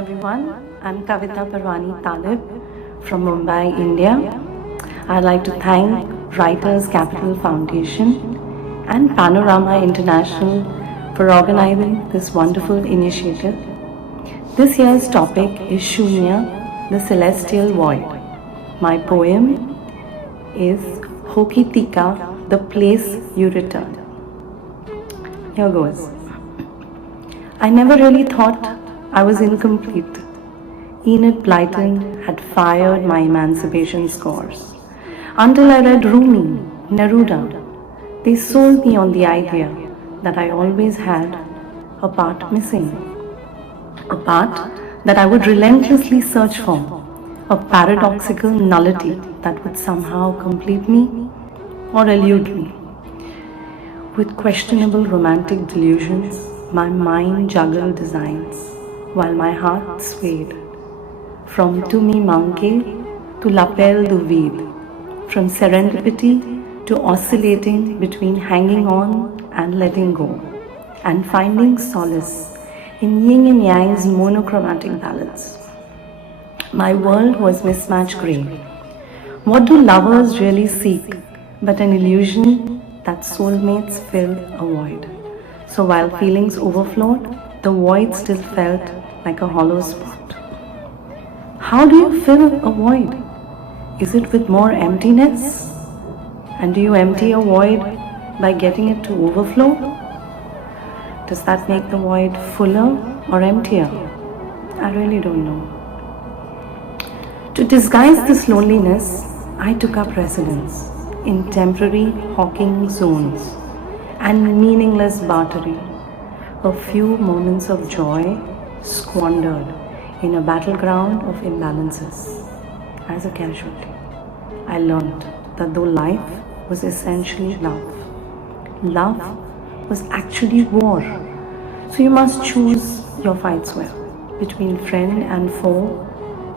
everyone. I'm Kavita Parwani Talib from Mumbai, India. I'd like to thank Writers Capital Foundation and Panorama International for organizing this wonderful initiative. This year's topic is Shoonya, the Celestial Void. My poem is Poetica, the Place You Return. Here goes. I never really thought I was incomplete. Enid Blyton had fired my emancipation scores. Until I read Rumi, Neruda, they sold me on the idea that I always had a part missing. A part that I would relentlessly search for. A paradoxical nullity that would somehow complete me or elude me. With questionable romantic delusions, my mind juggled designs, while my heart swayed. From Tu mi manque to l'appel du vide, from serendipity to oscillating between hanging on and letting go, and finding solace in yin and yang's monochromatic balance. My world was mismatch grey. What do lovers really seek but an illusion that soulmates fill a void? So while feelings overflowed, the void still felt like a hollow spot. How do you fill a void? Is it with more emptiness? And do you empty a void by getting it to overflow? Does that make the void fuller or emptier? I really don't know. To disguise this loneliness, I took up residence in temporary hawking zones and meaningless bartering, a few moments of joy squandered in a battleground of imbalances. As a casualty, I learned that though life was essentially love, love was actually war. So you must choose your fights well. Between friend and foe,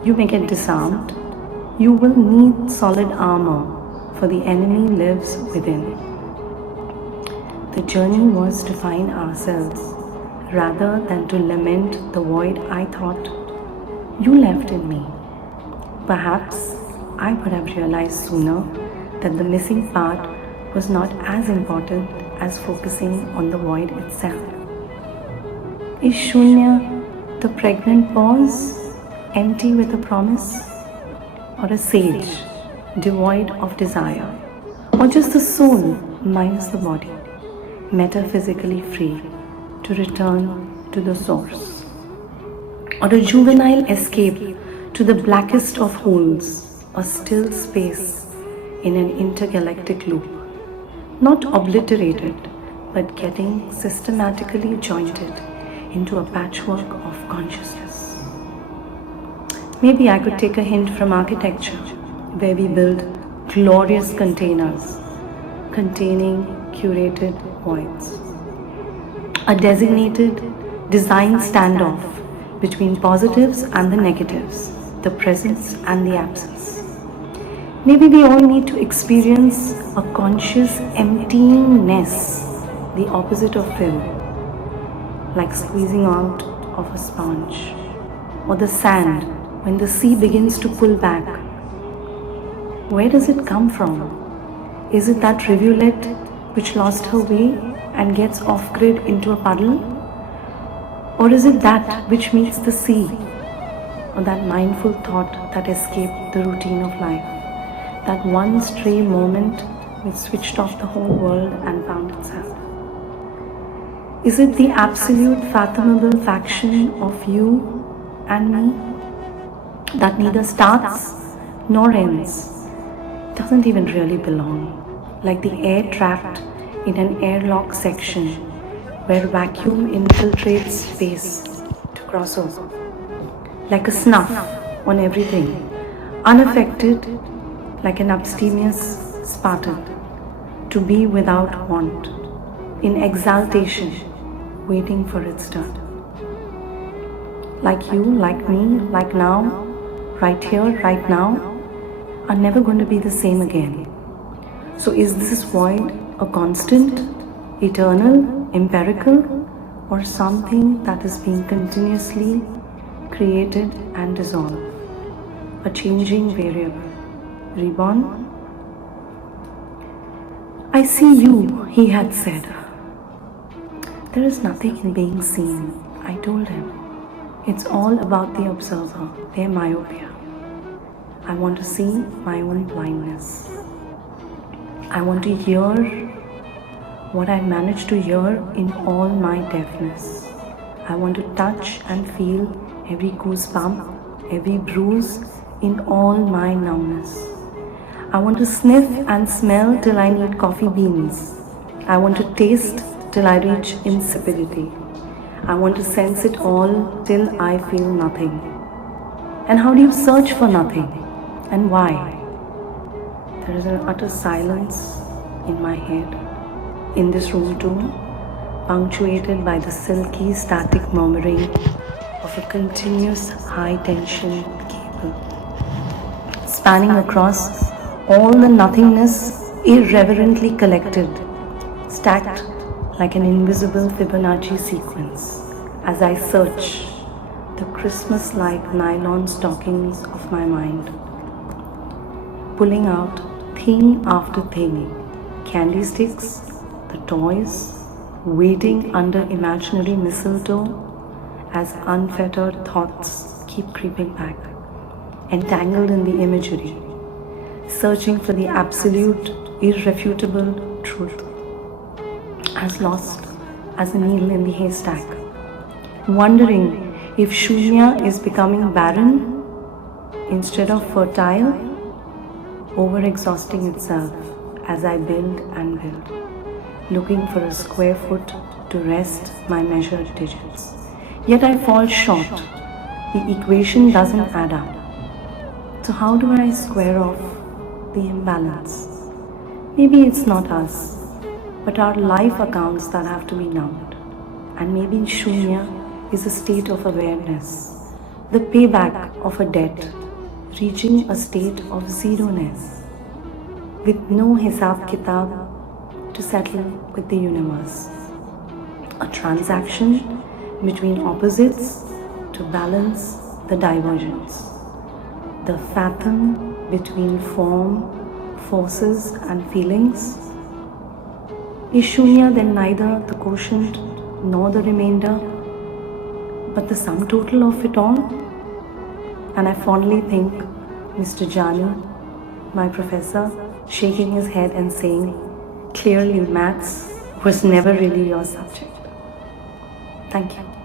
you may get disarmed. You will need solid armor, for the enemy lives within. The journey was to find ourselves, rather than to lament the void I thought you left in me. Perhaps I would have realized sooner that the missing part was not as important as focusing on the void itself. Is Shoonya the pregnant pause, empty with a promise? Or a sage, devoid of desire? Or just the soul minus the body, metaphysically free to return to the source? Or a juvenile escape to the blackest of holes, a still space in an intergalactic loop, not obliterated, but getting systematically jointed into a patchwork of consciousness. Maybe I could take a hint from architecture, where we build glorious containers containing curated voids. A designated design standoff between positives and the negatives, the presence and the absence. Maybe we all need to experience a conscious emptyingness, the opposite of fill, like squeezing out of a sponge, or the sand when the sea begins to pull back. Where does it come from? Is it that rivulet which lost her way and gets off-grid into a puddle? Or is it that which meets the sea? Or that mindful thought that escaped the routine of life? That one stray moment which switched off the whole world and found itself? Is it the absolute fathomable faction of you and me that neither starts nor ends? Doesn't even really belong, like the air trapped in an airlock section where vacuum infiltrates space to cross over, like a snuff on everything, unaffected like an abstemious Spartan, to be without want, in exaltation, waiting for its turn. Like you, like me, like now, right here, right now, are never going to be the same again. So is this void a constant, eternal, empirical, or something that is being continuously created and dissolve, a changing variable, reborn. I see you, he had said. There is nothing in being seen, I told him. It's all about the observer, their myopia. I want to see my own blindness. I want to hear what I managed to hear in all my deafness. I want to touch and feel every goosebump, every bruise in all my numbness. I want to sniff and smell till I need coffee beans. I want to taste till I reach insipidity. I want to sense it all till I feel nothing. And how do you search for nothing? And why? There is an utter silence in my head, in this room too, punctuated by the silky static murmuring of a continuous high-tension cable, spanning across all the nothingness irreverently collected, stacked like an invisible Fibonacci sequence, as I search the Christmas-like nylon stockings of my mind, pulling out thing after thing, candy sticks, the toys, waiting under imaginary mistletoe as unfettered thoughts keep creeping back, entangled in the imagery, searching for the absolute, irrefutable truth, as lost as a needle in the haystack, wondering if Shoonya is becoming barren instead of fertile, overexhausting itself as I build and build, looking for a square foot to rest my measured digits. Yet I fall short. The equation doesn't add up. So how do I square off the imbalance? Maybe it's not us, but our life accounts that have to be numbed. And maybe Shoonya is a state of awareness, the payback of a debt, reaching a state of zeroness, with no hisab kitab to settle with the universe. A transaction between opposites to balance the divergence. The fathom between form, forces and feelings. Is Shoonya then neither the quotient nor the remainder, but the sum total of it all? And I fondly think Mr. Jani, my professor, shaking his head and saying, clearly maths was never really your subject. Thank you.